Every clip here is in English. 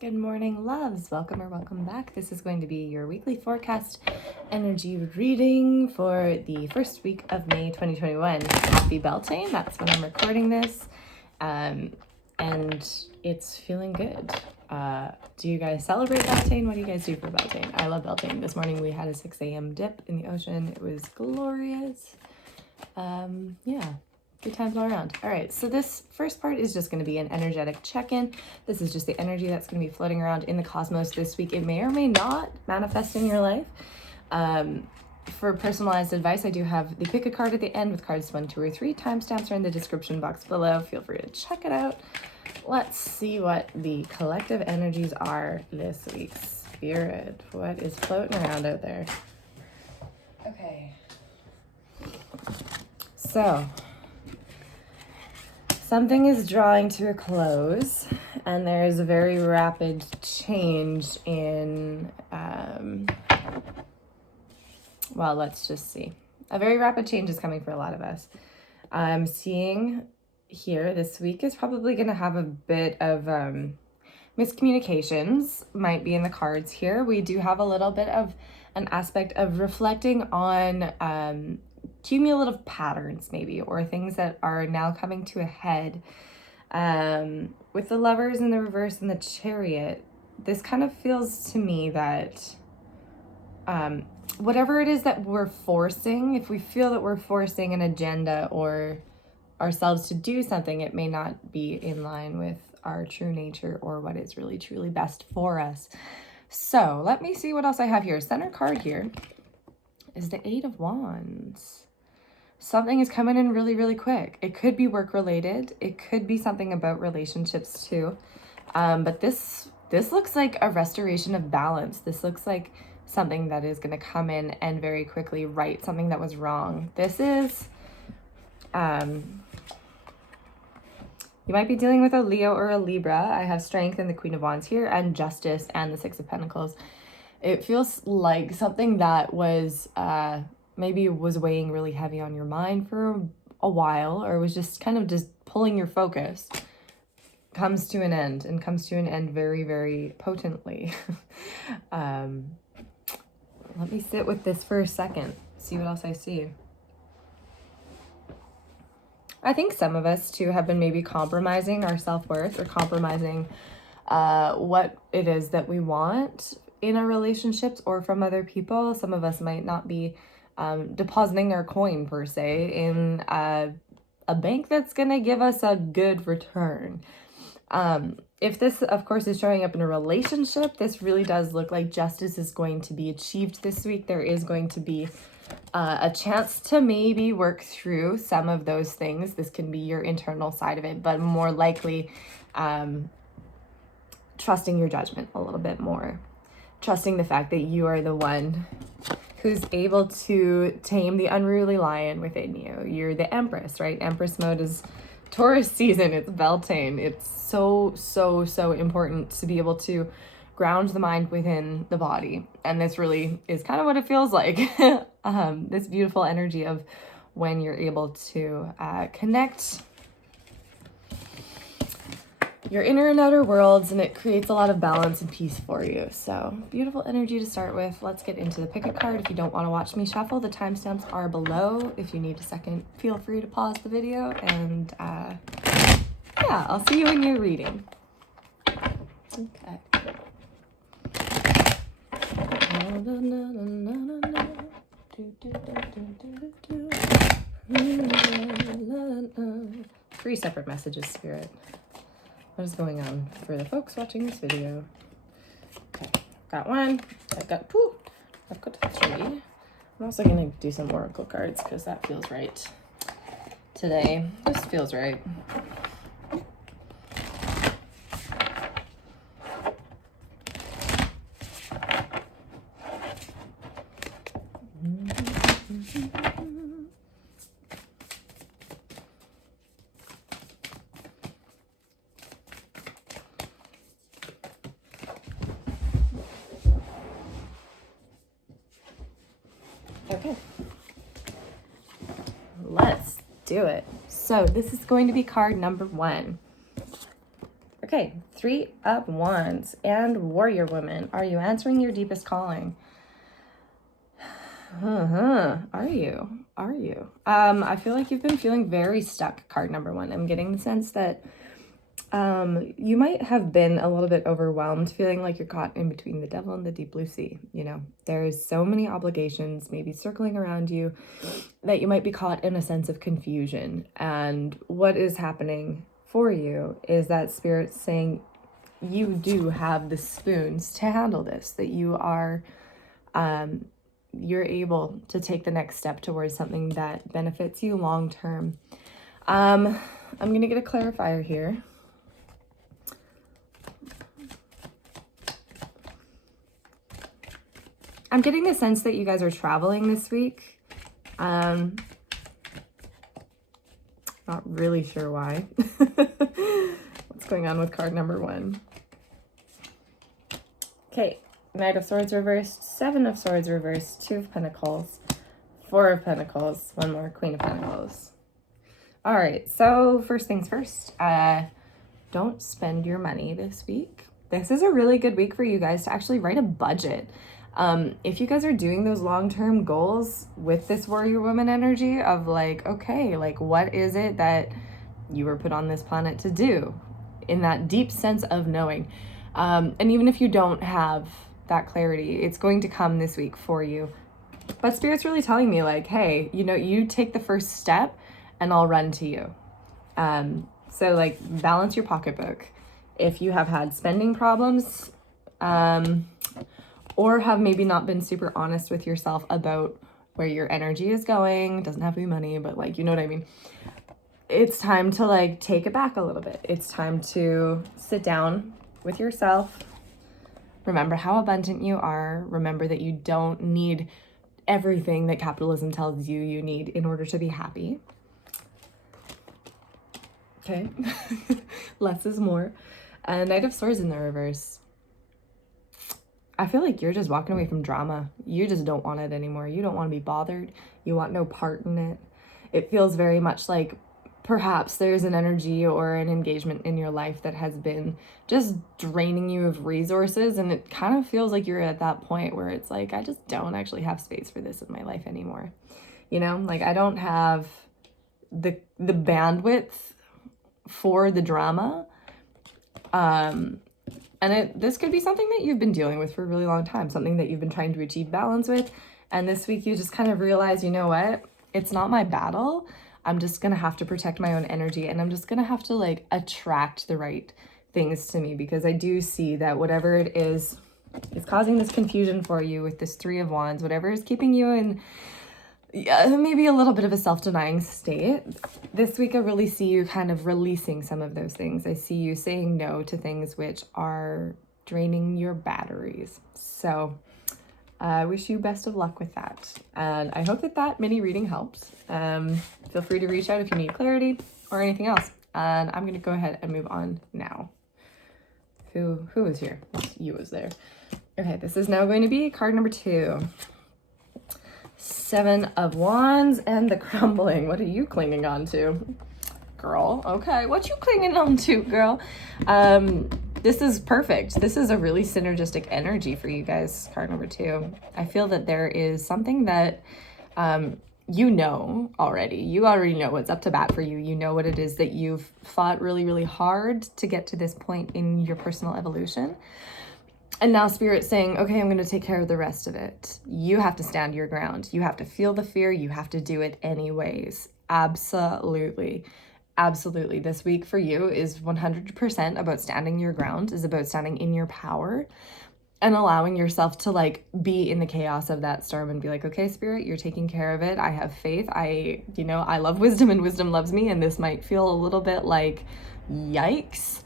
Good morning, loves. Welcome or welcome back. This is going to be your weekly forecast energy reading for the first week of May 2021. Happy Beltane. That's when I'm recording this. And it's feeling good. Do you guys celebrate Beltane? What do you guys do for Beltane? I love Beltane. This morning we had a 6 a.m. dip in the ocean. It was glorious. Yeah. Good times all around. All right, so this first part is just going to be an energetic check-in. This is just the energy that's going to be floating around in the cosmos this week. It may or may not manifest in your life. For personalized advice, I do have the pick a card at the end with cards 1, 2, or 3. Timestamps are in the description box below. Feel free to check it out. Let's see what the collective energies are this week. Spirit, what is floating around out there? Okay. So something is drawing to a close, and there's a very rapid change in, well, let's just see. A very rapid change is coming for a lot of us. I'm seeing here this week is probably going to have a bit of miscommunications, might be in the cards here. We do have a little bit of an aspect of reflecting on cumulative patterns maybe, or things that are now coming to a head. With the Lovers in the reverse and the Chariot, this kind of feels to me that whatever it is that we're forcing, if we feel that we're forcing an agenda or ourselves to do something, it may not be in line with our true nature or what is really truly best for us. So let me see what else I have here. Center card here is the 8 of Wands. Something is coming in really, really quick. It could be work related. It could be something about relationships too. But this looks like a restoration of balance. This looks like something that is going to come in and very quickly right something that was wrong. This is, you might be dealing with a Leo or a Libra. I have Strength and the Queen of Wands here, and Justice and the 6 of Pentacles. It feels like something that was, maybe was weighing really heavy on your mind for a while, or was just kind of just pulling your focus, comes to an end, and comes to an end very, very potently. Let me sit with this for a second, see what else I see. I think some of us too have been maybe compromising our self-worth, or compromising what it is that we want in our relationships or from other people. Some of us might not be depositing our coin per se in a bank that's gonna give us a good return. If this, of course, is showing up in a relationship, this really does look like justice is going to be achieved this week. There is going to be a chance to maybe work through some of those things. This can be your internal side of it, but more likely trusting your judgment a little bit more. Trusting the fact that you are the one who's able to tame the unruly lion within you. You're the Empress, right? Empress mode is Taurus season. It's Beltane. It's so, so, so important to be able to ground the mind within the body. And this really is kind of what it feels like. This beautiful energy of when you're able to connect your inner and outer worlds, and it creates a lot of balance and peace for you. So beautiful energy to start with. Let's get into the pick a card. If you don't want to watch me shuffle, the timestamps are below. If you need a second, feel free to pause the video, and yeah, I'll see you in your reading. Okay. Three separate messages, Spirit. What is going on for the folks watching this video? Okay, got one. I've got two. I've got 3. I'm also gonna do some oracle cards because that feels right today. Just feels right. Okay, let's do it. So this is going to be card number 1. Okay, 3 of Wands and Warrior Woman. Are you answering your deepest calling? Are you? I feel like you've been feeling very stuck, card number 1. I'm getting the sense that you might have been a little bit overwhelmed, feeling like you're caught in between the devil and the deep blue sea. You know, there's so many obligations maybe circling around you that you might be caught in a sense of confusion. And what is happening for you is that Spirit's saying you do have the spoons to handle this, that you are, you're able to take the next step towards something that benefits you long term. I'm going to get a clarifier here. I'm getting the sense that you guys are traveling this week. Not really sure why. What's going on with card number 1? Okay, Knight of Swords reversed, 7 of Swords reversed, 2 of Pentacles, 4 of Pentacles, 1 more, Queen of Pentacles. All right, so first things first, don't spend your money this week. This is a really good week for you guys to actually write a budget. If you guys are doing those long-term goals with this Warrior Woman energy of like, okay, like what is it that you were put on this planet to do, in that deep sense of knowing. And even if you don't have that clarity, it's going to come this week for you. But Spirit's really telling me like, hey, you know, you take the first step and I'll run to you. So like balance your pocketbook. If you have had spending problems, or have maybe not been super honest with yourself about where your energy is going, doesn't have to be money, but like, you know what I mean? It's time to like take it back a little bit. It's time to sit down with yourself. Remember how abundant you are. Remember that you don't need everything that capitalism tells you you need in order to be happy. Okay. Less is more. Knight of Swords in the reverse. I feel like you're just walking away from drama. You just don't want it anymore. You don't want to be bothered. You want no part in it. It feels very much like perhaps there's an energy or an engagement in your life that has been just draining you of resources. And it kind of feels like you're at that point where it's like, I just don't actually have space for this in my life anymore. You know, like I don't have the bandwidth for the drama. And this could be something that you've been dealing with for a really long time, something that you've been trying to achieve balance with. And this week you just kind of realize, you know what? It's not my battle. I'm just going to have to protect my own energy, and I'm just going to have to like attract the right things to me, because I do see that whatever it is causing this confusion for you with this 3 of Wands, whatever is keeping you in maybe a little bit of a self-denying state. This week I really see you kind of releasing some of those things. I see you saying no to things which are draining your batteries. So I wish you best of luck with that. And I hope that that mini reading helps. Feel free to reach out if you need clarity or anything else. And I'm going to go ahead and move on now. Who was here? You was there. Okay, this is now going to be card number 2. 7 of Wands and the Crumbling. What are you clinging on to, girl? Okay, what you clinging on to, girl? This is perfect. This is a really synergistic energy for you guys, card number 2. I feel that there is something that you know already. You already know what's up to bat for you. You know what it is that you've fought really, really hard to get to this point in your personal evolution. And now Spirit's saying, okay, I'm going to take care of the rest of it. You have to stand your ground. You have to feel the fear. You have to do it anyways. Absolutely. Absolutely. This week for you is 100% about standing your ground, is about standing in your power and allowing yourself to like be in the chaos of that storm and be like, okay, Spirit, you're taking care of it. I have faith. I love wisdom and wisdom loves me. And this might feel a little bit like, yikes.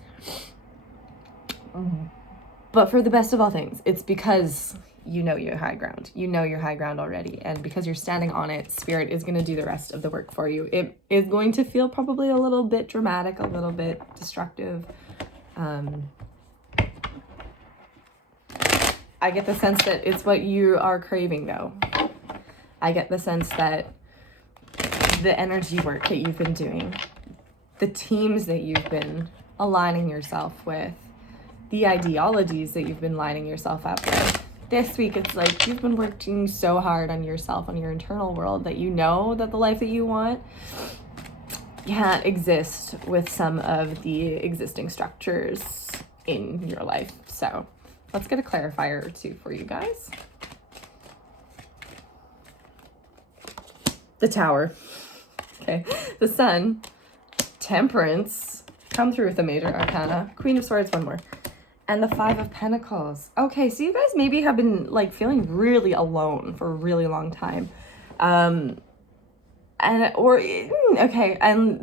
But for the best of all things, it's because you know your high ground. You know your high ground already. And because you're standing on it, Spirit is going to do the rest of the work for you. It is going to feel probably a little bit dramatic, a little bit destructive. I get the sense that it's what you are craving, though. I get the sense that the energy work that you've been doing, the teams that you've been aligning yourself with, the ideologies that you've been lining yourself up with. This week, it's like you've been working so hard on yourself, on your internal world, that you know that the life that you want can't exist with some of the existing structures in your life. So let's get a clarifier or two for you guys. The Tower. Okay. The Sun. Temperance. Come through with the major arcana. Queen of Swords, one more. And the Five of Pentacles. Okay, so you guys maybe have been like feeling really alone for a really long time. And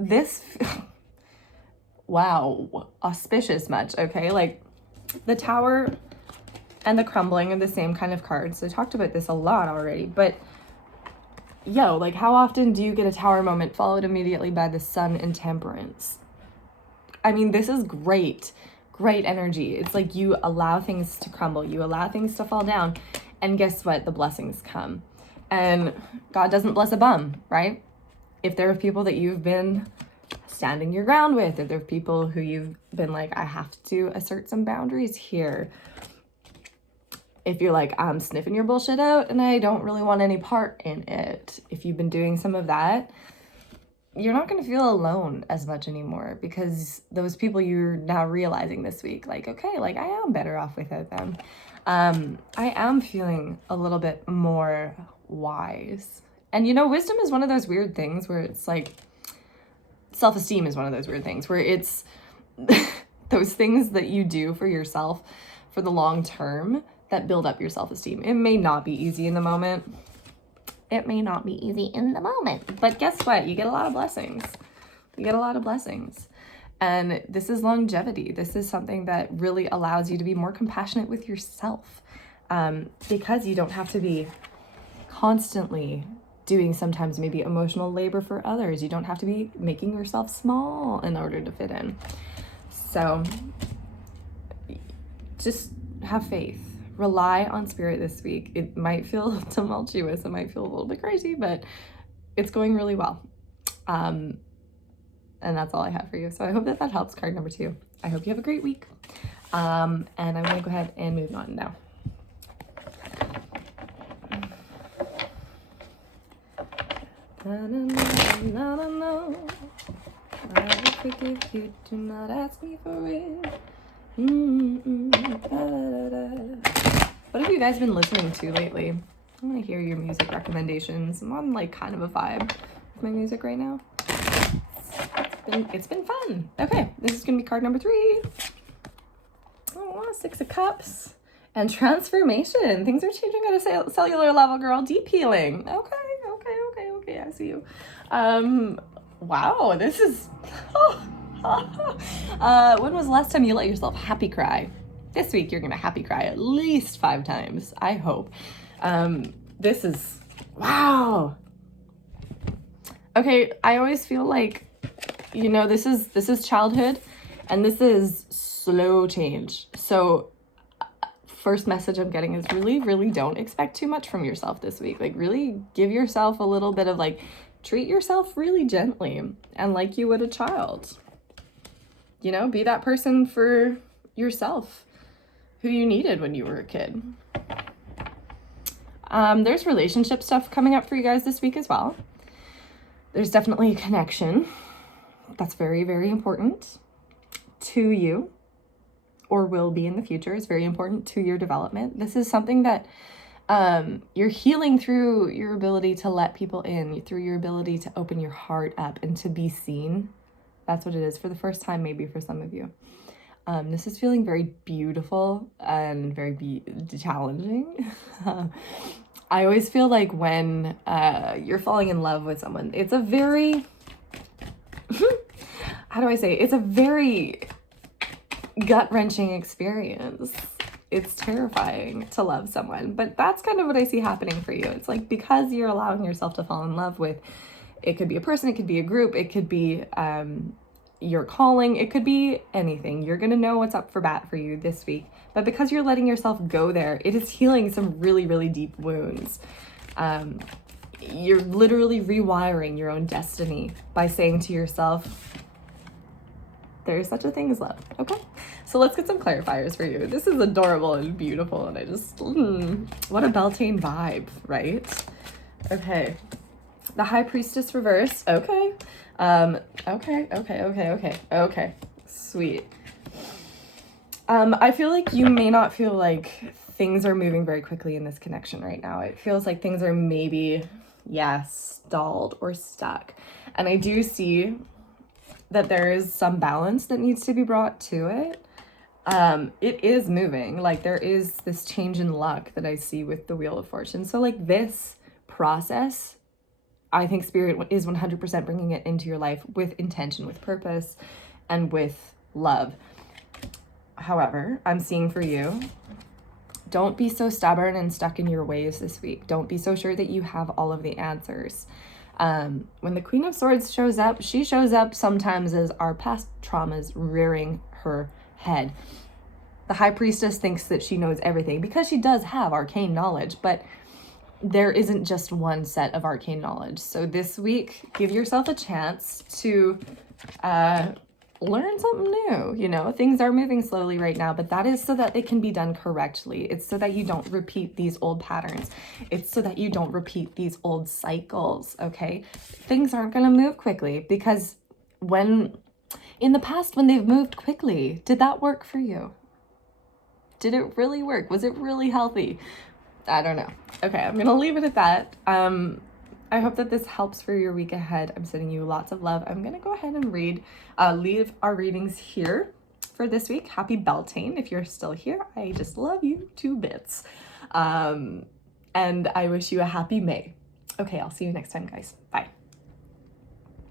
this, wow, auspicious much, okay? Like the Tower and the Crumbling are the same kind of cards. So I talked about this a lot already, but like how often do you get a Tower moment followed immediately by the Sun and Temperance? I mean, this is great energy. It's like you allow things to crumble, you allow things to fall down, and guess what? The blessings come. And God doesn't bless a bum, right? If there are people that you've been standing your ground with, if there are people who you've been like, I have to assert some boundaries here. If you're like, I'm sniffing your bullshit out and I don't really want any part in it. If you've been doing some of that, you're not going to feel alone as much anymore, because those people you're now realizing this week, like, okay, like I am better off without them. I am feeling a little bit more wise. And wisdom is one of those weird things where it's like, self-esteem is one of those weird things where it's those things that you do for yourself for the long term that build up your self-esteem. It may not be easy in the moment. But guess what? You get a lot of blessings. And this is longevity. This is something that really allows you to be more compassionate with yourself, because you don't have to be constantly doing sometimes maybe emotional labor for others. You don't have to be making yourself small in order to fit in. So just have faith. Rely on spirit this week. It might feel tumultuous. It might feel a little bit crazy, but it's going really well. And that's all I have for you. So I hope that helps. Card number 2. I hope you have a great week. And I'm going to go ahead and move on now. I will forgive you. Do not ask me for it. What have you guys been listening to lately? I want to hear your music recommendations. I'm on like kind of a vibe with my music right now. It's been fun. Okay, this is gonna be card number 3. Oh, 6 of Cups and transformation. Things are changing at a cellular level, girl. Deep healing. Okay. I see you. Wow, this is. When was the last time you let yourself happy cry? This week you're gonna happy cry at least 5 times, I hope. This is, wow. Okay, I always feel like, this is childhood, and this is slow change. So first message I'm getting is really, really don't expect too much from yourself this week. Like really give yourself a little bit of like, treat yourself really gently and like you would a child. Be that person for yourself who you needed when you were a kid. There's relationship stuff coming up for you guys this week as well. There's definitely a connection that's very, very important to you, or will be in the future. It's very important to your development. This is something that you're healing through your ability to let people in, through your ability to open your heart up and to be seen. That's what it is for the first time, maybe for some of you. This is feeling very beautiful and very challenging. I always feel like when you're falling in love with someone, it's a very, it's a very gut-wrenching experience. It's terrifying to love someone, but that's kind of what I see happening for you. It's like, because you're allowing yourself to fall in love with, it could be a person, it could be a group, it could be your calling, it could be anything. You're gonna know what's up for bat for you this week, but because you're letting yourself go there, it is healing some really, really deep wounds. You're literally rewiring your own destiny by saying to yourself, There is such a thing as love. Okay, so let's get some clarifiers for you. This is adorable and beautiful, and I just, what a Beltane vibe, right? Okay, the High Priestess reverse. Okay, okay, sweet. I feel like you may not feel like things are moving very quickly in this connection right now. It feels like things are maybe, stalled or stuck. And I do see that there is some balance that needs to be brought to it. It is moving. Like, there is this change in luck that I see with the Wheel of Fortune. So like this process, I think Spirit is 100% bringing it into your life with intention, with purpose, and with love. However, I'm seeing for you, don't be so stubborn and stuck in your ways this week. Don't be so sure that you have all of the answers. When the Queen of Swords shows up, she shows up sometimes as our past traumas rearing her head. The High Priestess thinks that she knows everything because she does have arcane knowledge, but there isn't just one set of arcane knowledge. So this week, give yourself a chance to learn something new. You know, things are moving slowly right now, but that is so that they can be done correctly. It's so that you don't repeat these old patterns. It's so that you don't repeat these old cycles, okay? Things aren't going to move quickly because in the past, when they've moved quickly, did that work for you? Did it really work? Was it really healthy? I don't know. Okay, I'm going to leave it at that. I hope that this helps for your week ahead. I'm sending you lots of love. I'm going to go ahead and leave our readings here for this week. Happy Beltane. If you're still here, I just love you to bits. And I wish you a happy May. Okay, I'll see you next time, guys. Bye.